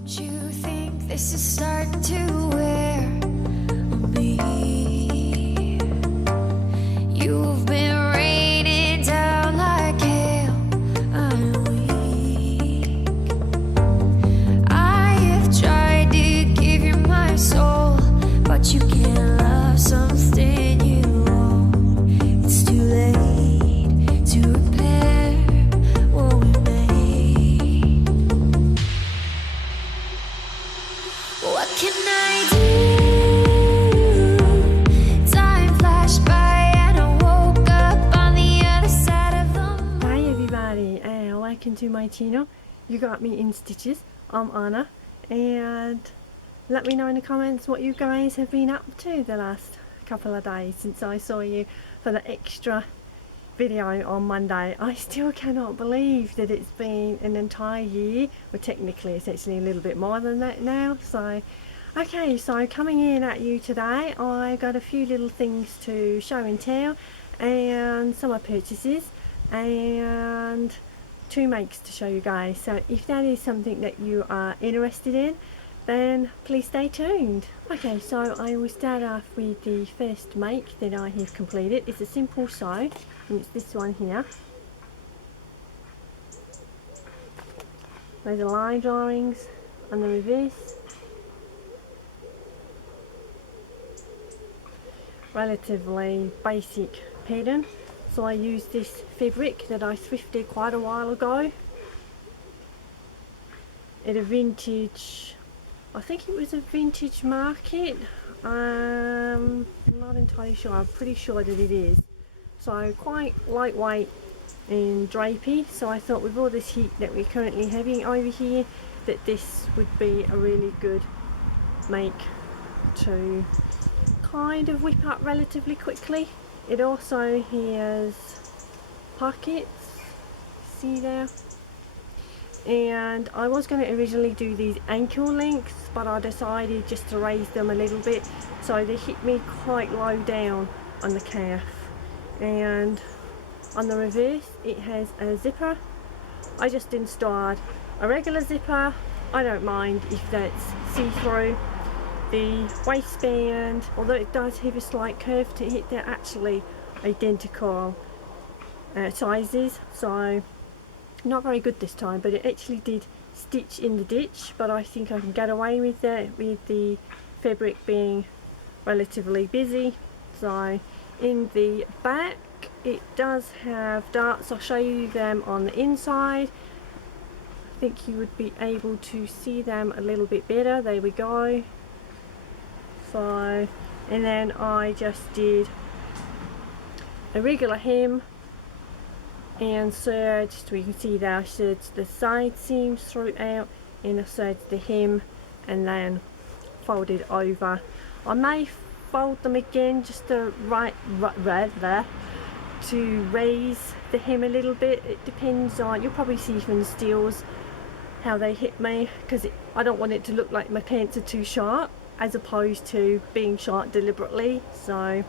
Don't you think this is starting to wear on me? You've been raining down like hail. I'm weak. I have tried to give you my soul, but you can't love something you own. It's too late to repair what we made. What can I do? Time flashed by and I woke up on the other side of the moon. Hi everybody, and welcome to my channel. You got me in stitches. I'm Anna, and let me know in the comments what you guys have been up to the last couple of days since I saw you for the extra video on Monday. I still cannot believe that it's been an entire year. Well, technically it's actually a little bit more than that now. So okay, so coming in at you today, I got a few little things to show and tell, and some of my purchases, and two makes to show you guys. So if that is something that you are interested in, then please stay tuned. Okay, so I will start off with the first make that I have completed. It's a simple sew, and it's this one here. Those are line drawings on the reverse. Relatively basic pattern, so I used this fabric that I thrifted quite a while ago at a vintage, I think it was a vintage market. I'm not entirely sure, I'm pretty sure that it is. So quite lightweight and drapey, so I thought with all this heat that we're currently having over here, that this would be a really good make to kind of whip up relatively quickly. It also has pockets, see there, and I was going to originally do these ankle lengths, but I decided just to raise them a little bit, so they hit me quite low down on the calf. And on the reverse it has a zipper. I just installed a regular zipper. I don't mind if that's see-through. The waistband, although it does have a slight curve to it, they're actually identical sizes, so not very good this time, but it actually did stitch in the ditch, but I think I can get away with that with the fabric being relatively busy. So in the back it does have darts. I'll show you them on the inside. I think you would be able to see them a little bit better. There we go. So, and then I just did a regular hem and serged, so you can see there I serged the side seams throughout, and I serged the hem and then folded over. I may fold them again just to to raise the hem a little bit. It depends on, you'll probably see from the steels how they hit me, because I don't want it to look like my pants are too short as opposed to being short deliberately. So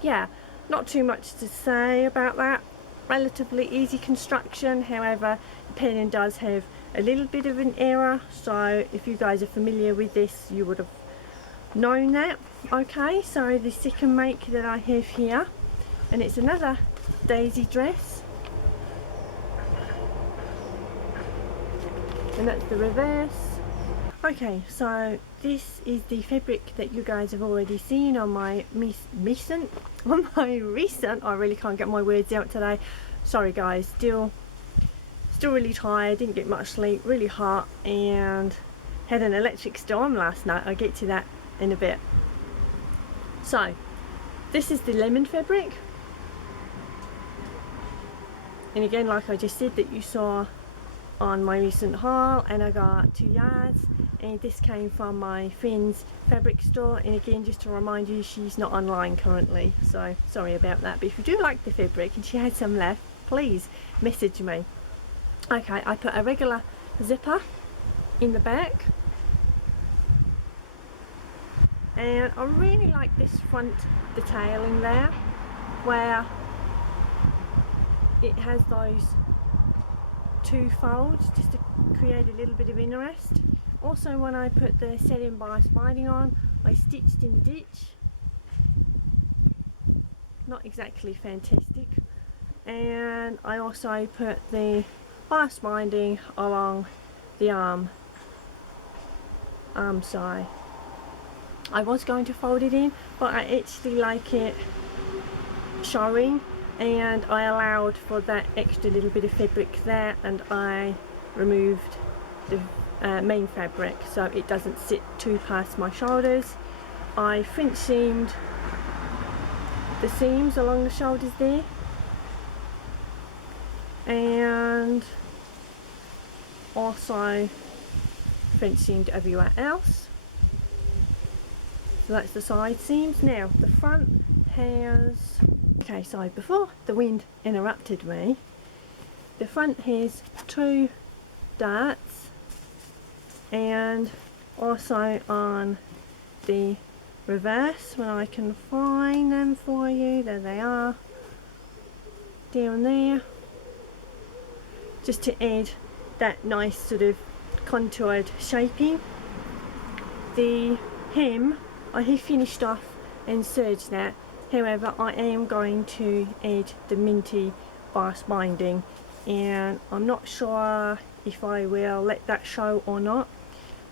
yeah, not too much to say about that. Relatively easy construction, however the pattern does have a little bit of an error, so if you guys are familiar with this you would have known that. Okay, so the second make that I have here, and it's another daisy dress, and that's the reverse. Okay, so this is the fabric that you guys have already seen on my recent, I really can't get my words out today. Sorry guys, still really tired, didn't get much sleep, really hot, and had an electric storm last night. I'll get to that in a bit. So this is the lemon fabric, and again, like I just said, that you saw on my recent haul, and I got 2 yards, and this came from my friend's fabric store, and again, just to remind you, she's not online currently, so sorry about that. But if you do like the fabric and she had some left, please message me. Okay, I put a regular zipper in the back, and I really like this front detailing there, where it has those two folds just to create a little bit of interest. Also, when I put the set-in bias binding on, I stitched in the ditch. Not exactly fantastic. And I also put the bias binding along the arm side. I was going to fold it in, but I actually like it showing, and I allowed for that extra little bit of fabric there, and I removed the main fabric so it doesn't sit too past my shoulders. I French seamed the seams along the shoulders there, and also French seamed everywhere else. So that's the side seams. Now the front has, okay, so before the wind interrupted me, the front has 2 darts, and also on the reverse, when I can find them for you, there they are, down there, just to add that nice sort of contoured shaping. The hem I have finished off and serged that, however I am going to add the minty bias binding, and I'm not sure if I will let that show or not.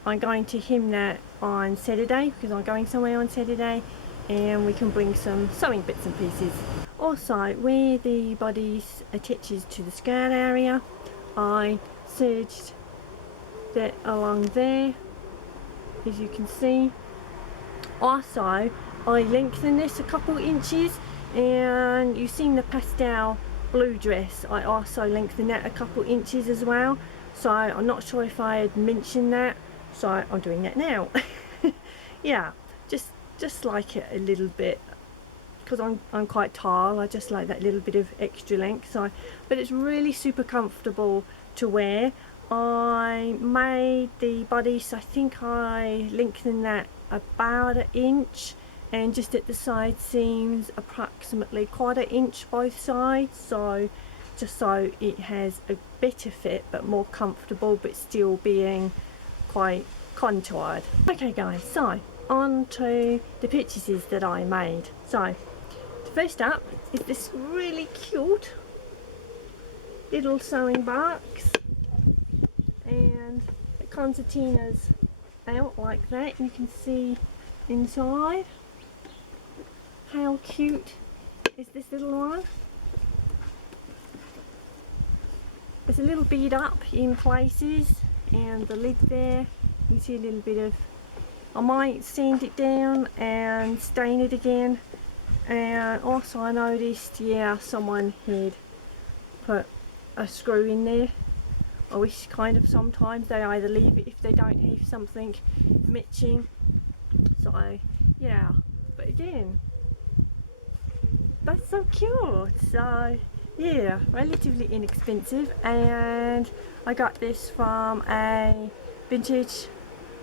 I'm going to hem that on Saturday because I'm going somewhere on Saturday, and we can bring some sewing bits and pieces. Also, where the body attaches to the skirt area, I serged that along there, as you can see. Also, I lengthened this a couple inches, and you've seen the pastel blue dress, I also lengthened that a couple inches as well, so I'm not sure if I had mentioned that, so I'm doing that now. Yeah, just like it a little bit, because I'm quite tall, I just like that little bit of extra length. So, but it's really super comfortable to wear. I made the bodice, I think I lengthened that about 1 inch, and just at the side seams approximately 1/4 inch both sides, so just so it has a better fit but more comfortable, but still being quite contoured. Okay guys, so on to the purchases that I made. So first up is this really cute little sewing box, and the concertina's out like that. You can see inside. How cute is this little one? It's a little beat up in places, and the lid there, you can see a little bit of, I might sand it down and stain it again. And also I noticed, yeah, someone had put a screw in there. I wish kind of sometimes they either leave it if they don't have something matching. So yeah, but again, that's so cute. So yeah, relatively inexpensive, and I got this from a vintage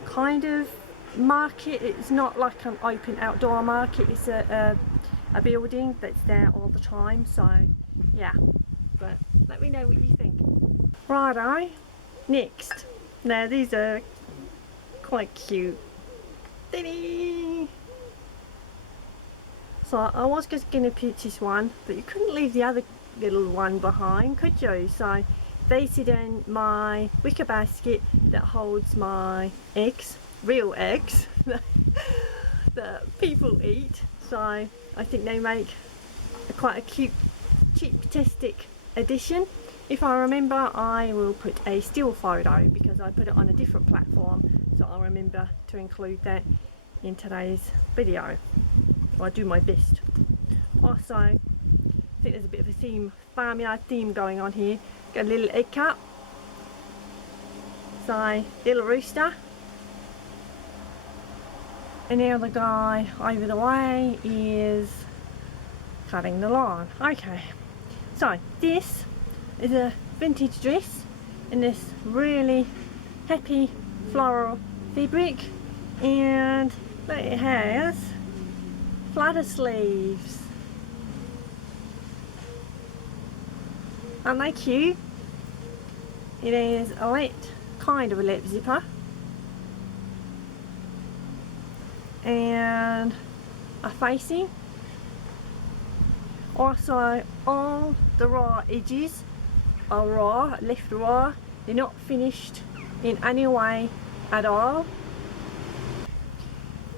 kind of market. It's not like an open outdoor market, it's a building that's there all the time. So yeah, but let me know what you think. Righto, next, now these are quite cute. Ta-da! So I was just going to purchase one, but you couldn't leave the other little one behind, could you? So they sit in my wicker basket that holds my eggs, real eggs that people eat. So I think they make quite a cute, cheap-tastic addition. If I remember, I will put a still photo because I put it on a different platform, so I'll remember to include that in today's video. I'll do my best. Also, I think there's a bit of a theme, farmyard theme going on here. Got a little egg cup. So, little rooster. And now the guy over the way is cutting the lawn. Okay, so this is a vintage dress in this really happy floral fabric, and it has flutter sleeves. Aren't they cute? It is a kind of a lap zipper, and a facing. Also, all the raw edges are raw, left raw. They're not finished in any way at all.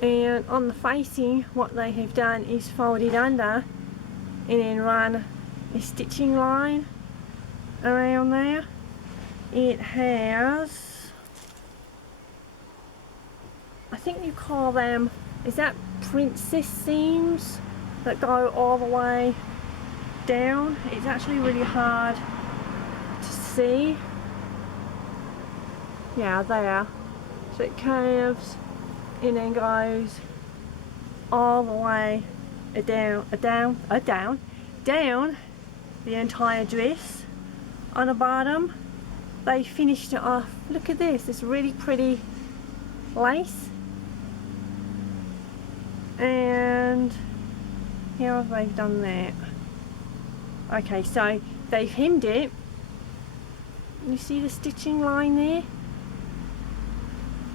And on the facing, what they have done is folded under and then run a stitching line around there. It has, I think you call them, is that princess seams that go all the way down? It's actually really hard to see. Yeah, there. So it curves and then goes all the way down the entire dress. On the bottom, they finished it off. Look at this, this really pretty lace. And how have they done that? Okay, so they've hemmed it. You see the stitching line there?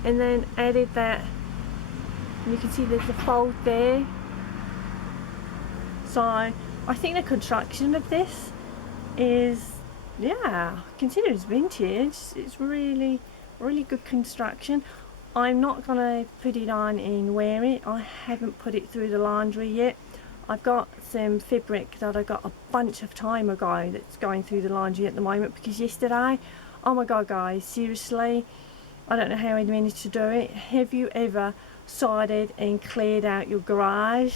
And then added that, and you can see there's a fold there. So I think the construction of this is, yeah, considered as vintage. It's really good construction. I'm not gonna put it on and wear it. I haven't put it through the laundry yet. I've got some fabric that I got a bunch of time ago that's going through the laundry at the moment, because yesterday, oh my god guys, seriously, I don't know how I managed to do it. Have you ever sorted and cleared out your garage?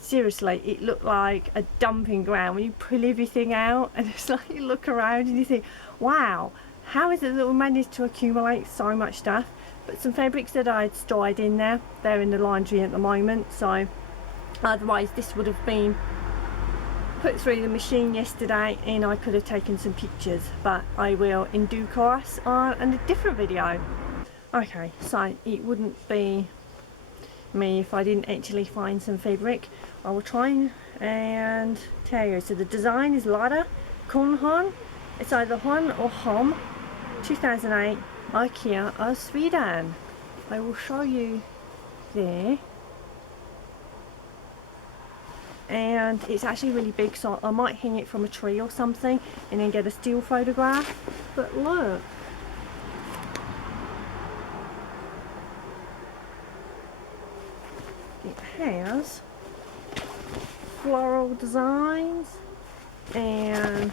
Seriously, it looked like a dumping ground when you pull everything out, and it's like you look around and you think, wow, how is it that we managed to accumulate so much stuff? But some fabrics that I'd stored in there, they're in the laundry at the moment, so otherwise this would have been put through the machine yesterday and I could have taken some pictures, but I will in due course on a different video. Okay, so it wouldn't be me if I didn't actually find some fabric. I will try and tell you. So the design is Lotta Kunhon. It's either Hon or Hom, 2008, IKEA of Sweden. I will show you there. And it's actually really big, so I might hang it from a tree or something and then get a still photograph. But look, it has floral designs and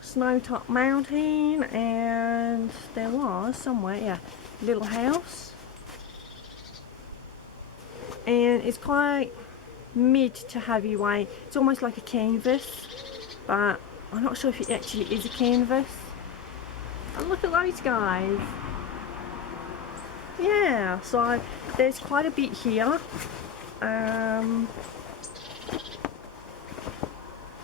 Snowtop Mountain, and there was somewhere, yeah, little house. And it's quite mid to heavyweight. It's almost like a canvas, but I'm not sure if it actually is a canvas. And look at those guys. Yeah, so there's quite a bit here.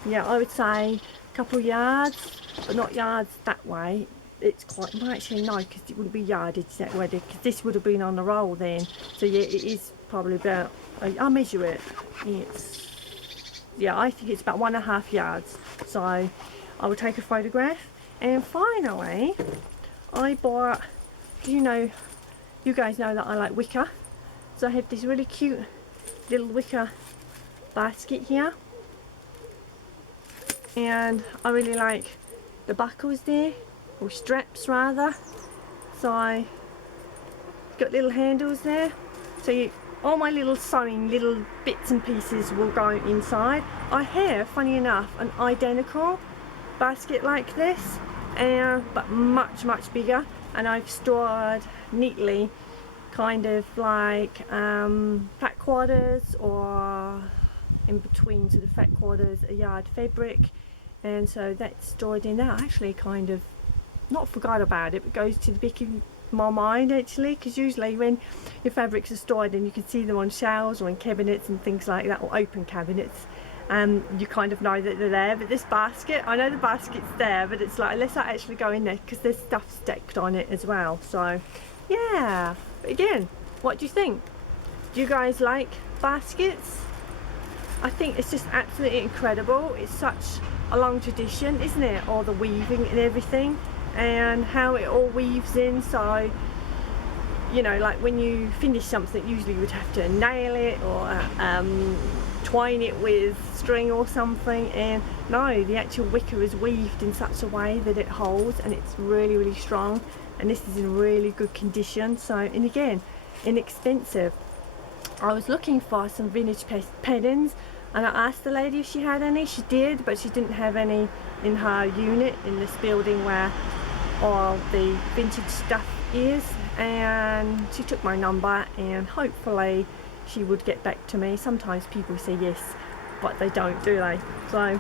Yeah, I would say a couple yards, but not yards that way. It's quite, well actually no, because it wouldn't be yardage that way, because this would have been on the roll then. So yeah, it is probably about, I'll measure it. It's, yeah, I think it's about 1.5 yards. So I will take a photograph. And finally, I bought, you know, you guys know that I like wicker. So I have this really cute little wicker basket here. And I really like the buckles there, or straps rather. So I got little handles there. So all my little sewing, little bits and pieces will go inside. I have, funny enough, an identical basket like this, but much bigger, and I've stored neatly kind of like fat quarters, or in between to the fat quarters a yard fabric, and so that's stored in there. I actually kind of not forgot about it, but goes to the back of my mind actually, because usually when your fabrics are stored and you can see them on shelves or in cabinets and things like that, or open cabinets, you kind of know that they're there. But this basket, I know the basket's there, but it's like, unless I actually go in there, because there's stuff stacked on it as well. So yeah, but again, what do you think? Do you guys like baskets? I think it's just absolutely incredible. It's such a long tradition, isn't it? All the weaving and everything, and how it all weaves in. So you know, like when you finish something, usually you would have to nail it or twine it with string or something, and no, the actual wicker is weaved in such a way that it holds, and it's really, really strong, and this is in really good condition. So, and again, inexpensive. I was looking for some vintage pendants, and I asked the lady if she had any. She did, but she didn't have any in her unit in this building where all the vintage stuff is, and she took my number, and hopefully she would get back to me. Sometimes people say yes, but they don't, do they? So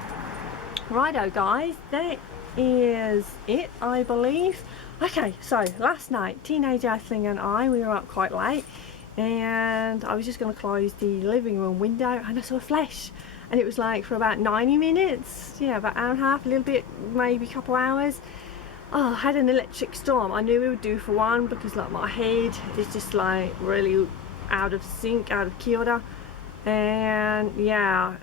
righto guys, that is it, I believe. Okay, so last night teenage Aisling and I, we were up quite late, and I was just going to close the living room window, and I saw a flash, and it was like for about 90 minutes, yeah, about an hour and a half, a little bit, maybe a couple hours. Oh, I had an electric storm. I knew we would do for one, because like my head is just like really out of sync, out of kilter, and yeah,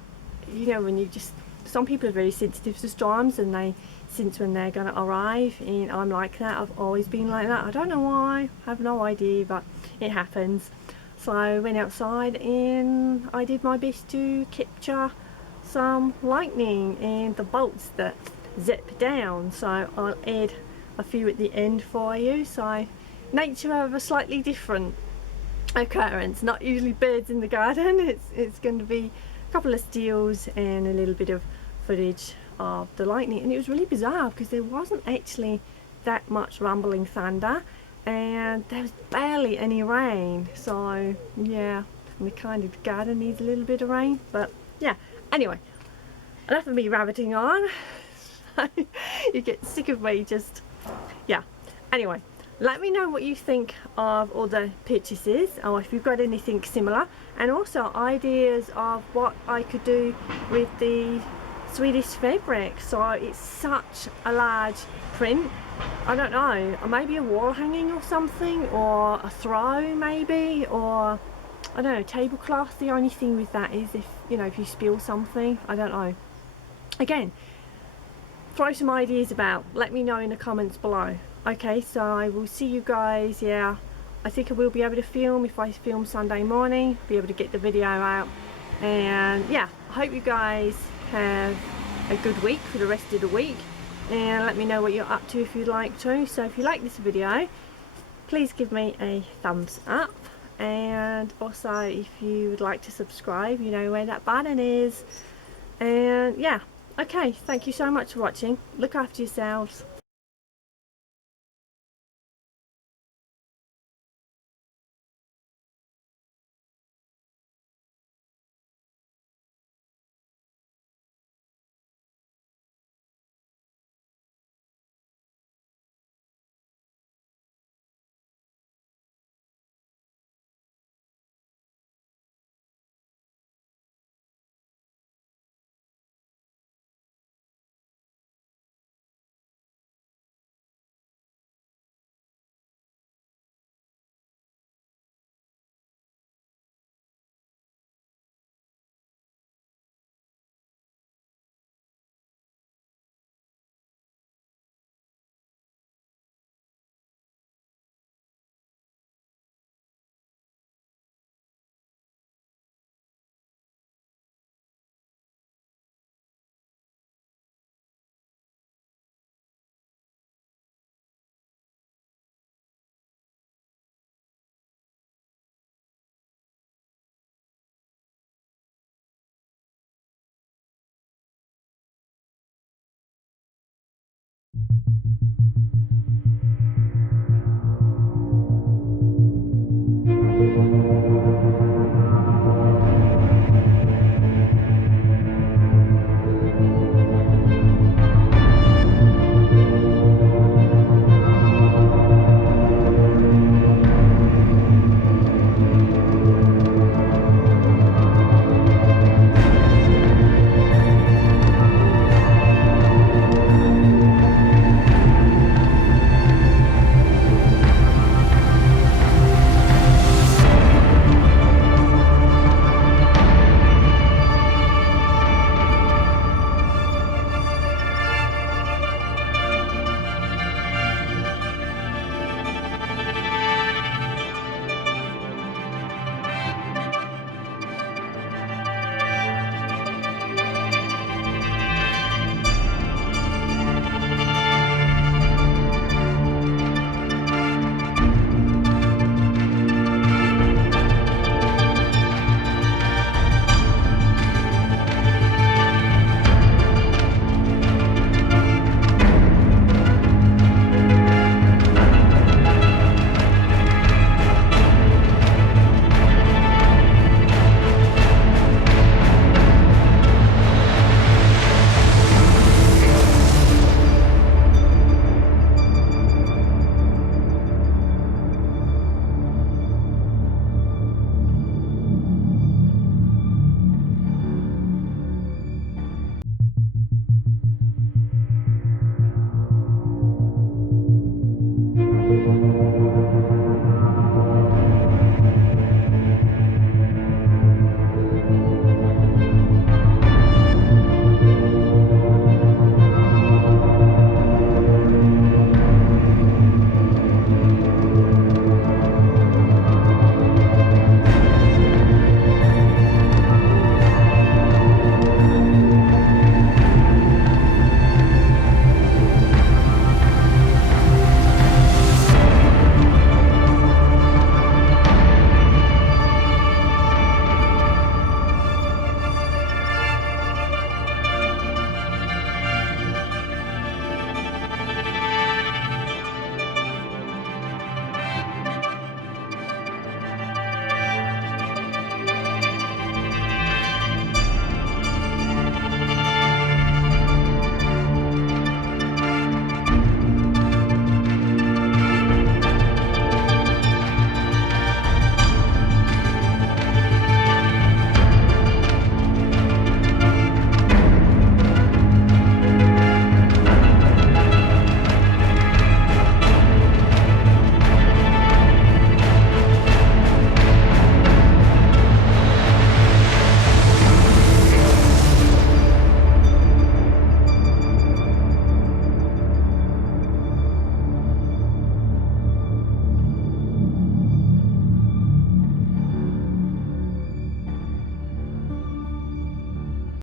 you know, when you just, some people are very sensitive to storms and they sense when they're going to arrive, and I'm like that. I've always been like that. I don't know why, I have no idea, but it happens. So I went outside and I did my best to capture some lightning and the bolts that zip down, so I'll add a few at the end for you. So nature of a slightly different occurrence, not usually birds in the garden. It's going to be a couple of steals and a little bit of footage of the lightning, and it was really bizarre because there wasn't actually that much rumbling thunder, and there was barely any rain. So yeah, and the kind of garden needs a little bit of rain, but yeah, anyway, enough of me rabbiting on. You get sick of me just, yeah, anyway, let me know what you think of all the purchases, or if you've got anything similar, and also ideas of what I could do with the Swedish fabric. So it's such a large print, I don't know, maybe a wall hanging or something, or a throw maybe, or I don't know, tablecloth. The only thing with that is if, you know, if you spill something, I don't know. Again, throw some ideas about, let me know in the comments below. Okay, so I will see you guys. Yeah, I think I will be able to film. If I film Sunday morning, be able to get the video out, and yeah, I hope you guys have a good week for the rest of the week, and let me know what you're up to if you'd like to. So if you like this video, please give me a thumbs up, and also if you would like to subscribe, you know where that button is. And yeah, okay, thank you so much for watching. Look after yourselves.